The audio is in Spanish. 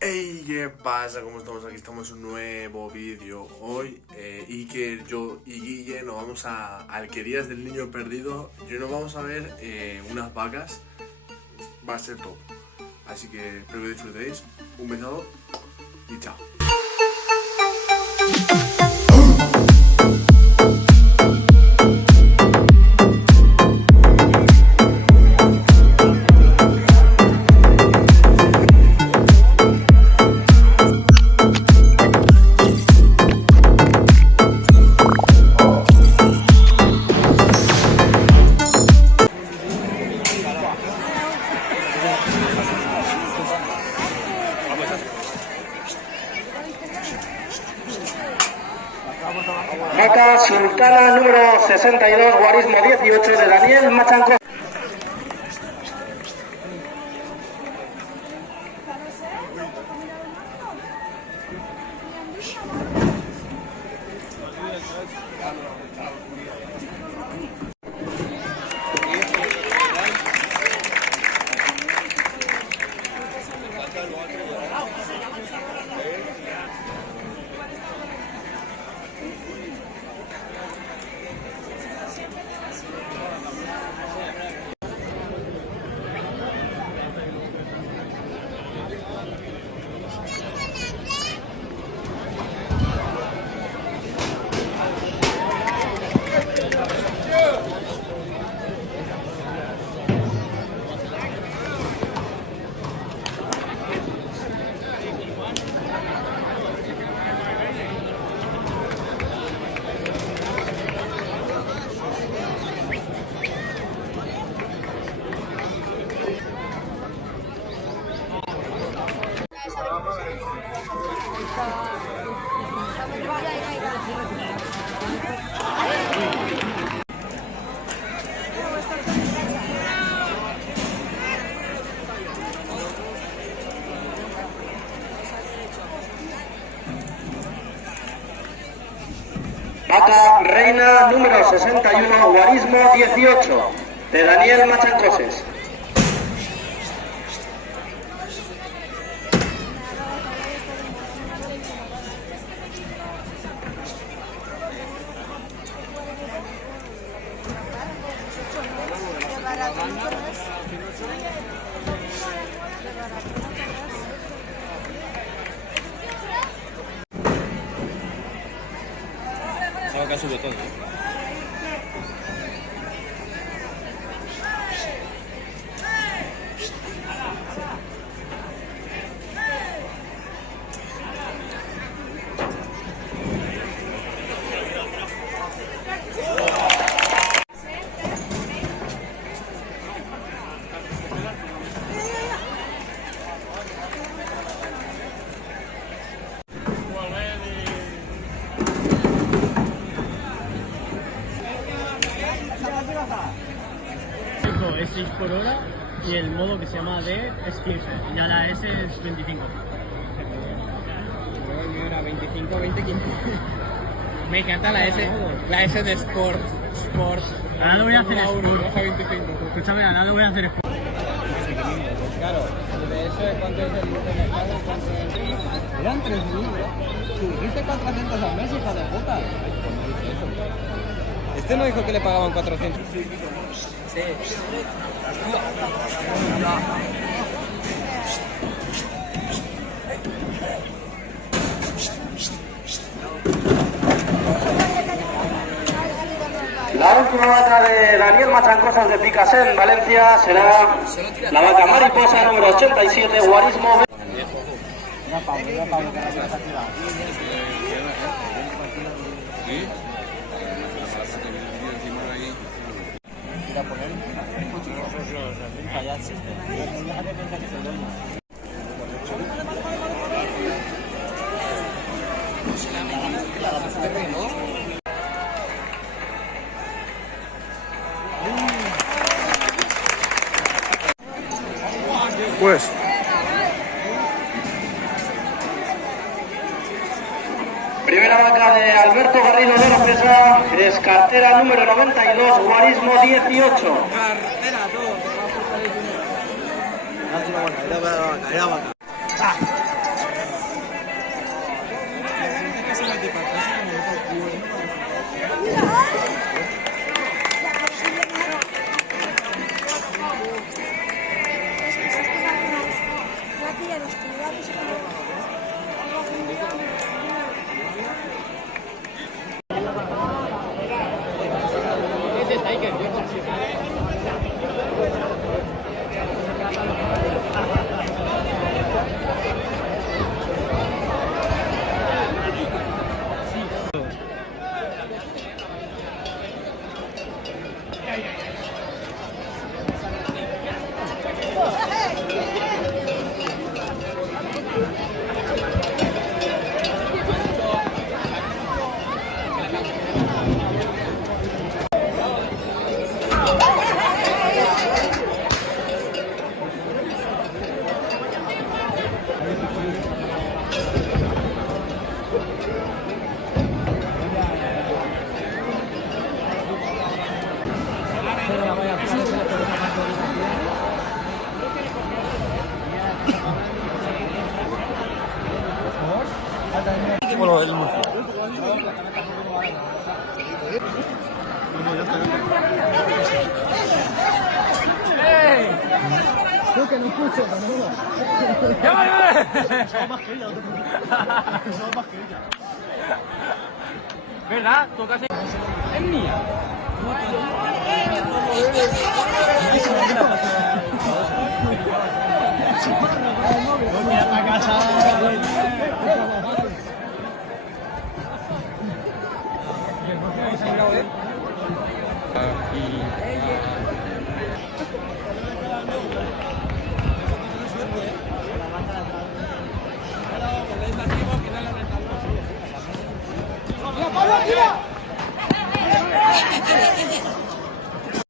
Hey, ¿qué pasa? ¿Cómo estamos? Aquí estamos en un nuevo vídeo. Hoy Iker, yo y Guille nos vamos a Alquerías del Niño Perdido y nos vamos a ver unas vacas. Va a ser top. Así que espero que disfrutéis. Un besazo y chao. Vaca Sultana número 62, guarismo 18 de Daniel Machanco. Vaca Reina número 61, guarismo 18 de Daniel Machancoses. Acá sube todo. Es 6 por hora y el modo que se llama D es 15 y ya la S es 25. Era 25, 20, 15. Me encanta la S de Sport. Ahora lo voy a hacer Sport. 25. Escúchame, ahora lo voy a hacer Sport. Claro, de eso, ¿cuánto es el mercado? Eran 3.000, ¿no? Dijiste 400 al mes, hija de puta. Este no dijo que le pagaban 400. Sí. La última vaca de Daniel Machancosas de Picasen, Valencia, será la vaca mariposa número 87, guarismo. Pues Primera vaca de Alberto Garrido de Oropesa, es cartera número 92, guarismo 18. Cartera, todo. Era vaca. ¿Verdad? Tu casa es mía.